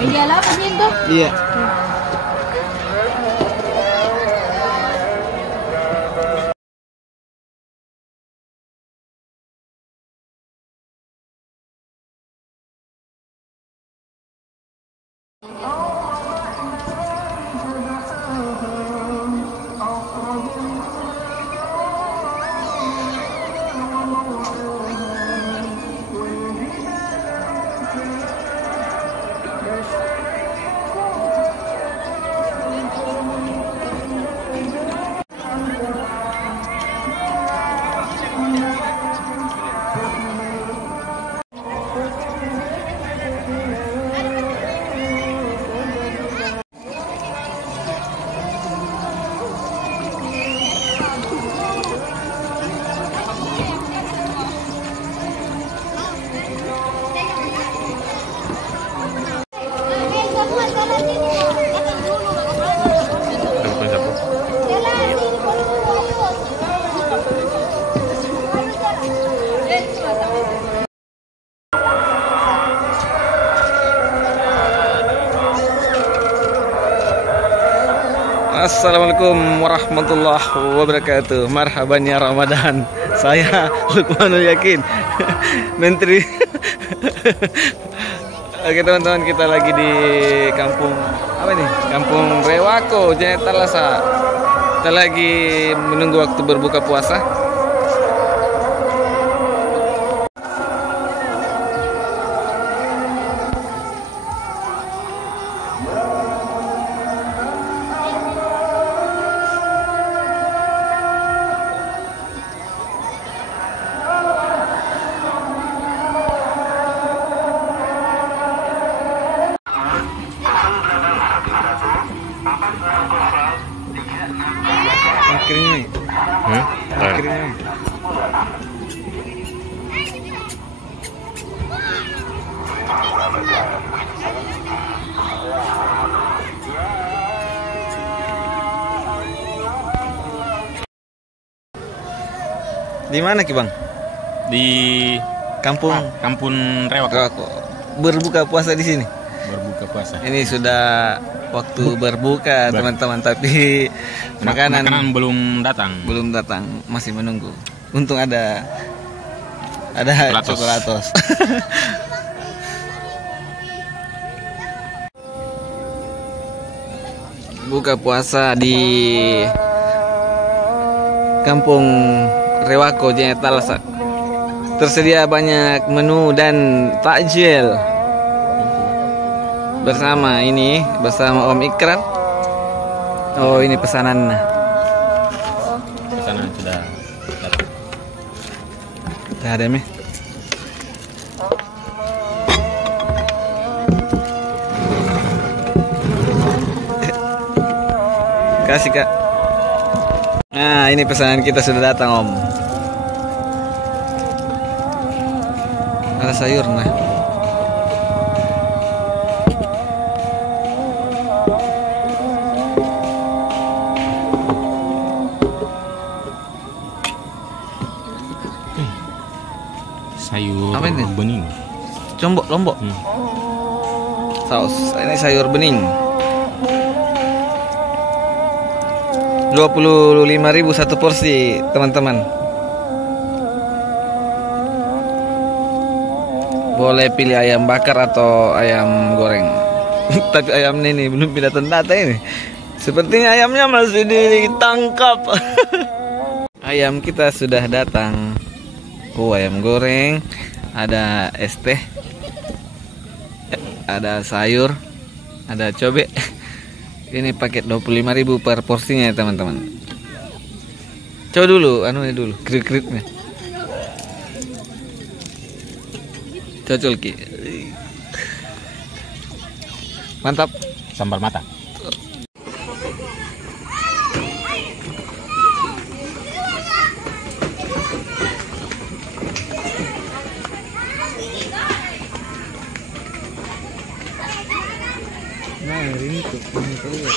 Iyalah, pemiento. Iya. Assalamualaikum warahmatullahi wabarakatuh. Marhaban ya Ramadan. Saya Lukmanul Yakin, Menteri. Oke teman-teman, kita lagi di kampung apa nih? Kampung Rewako, Jayatalasa. Kita lagi menunggu waktu berbuka puasa. Akhirnya, akhirnya. Di mana Ki Bang? Di Kampung Rewako. Berbuka puasa di sini. Berbuka puasa. Ini sudah waktu berbuka teman-teman, tapi makanan belum datang. Belum datang, masih menunggu. Untung ada coklatos. Buka puasa di Kampung Rewako, Jayatalasa. Tersedia banyak menu dan takjil. Bersama Om Ikrar. Oh, ini pesanan. Pesanan sudah datang. Dah ada mi. Kasih Kak. Nah, ini pesanan kita sudah datang Om. Ada sayur nah. Sayur apa ini? Bening. Lombok. Saus. Ini sayur bening. 25.000 satu porsi, teman-teman. Boleh pilih ayam bakar atau ayam goreng. Tapi ayam ini belum pindah tendata ini. Sepertinya ayamnya masih ditangkap. Ayam kita sudah datang. Oh, ayam goreng, ada es teh, ada sayur, ada cobek. Ini paket 25.000 per porsinya ya teman-teman. Coba dulu, anunya dulu, krit-kritnya. Cocol ki. Mantap. Sambal mata. Nah, ini tuh, ini tuh ya,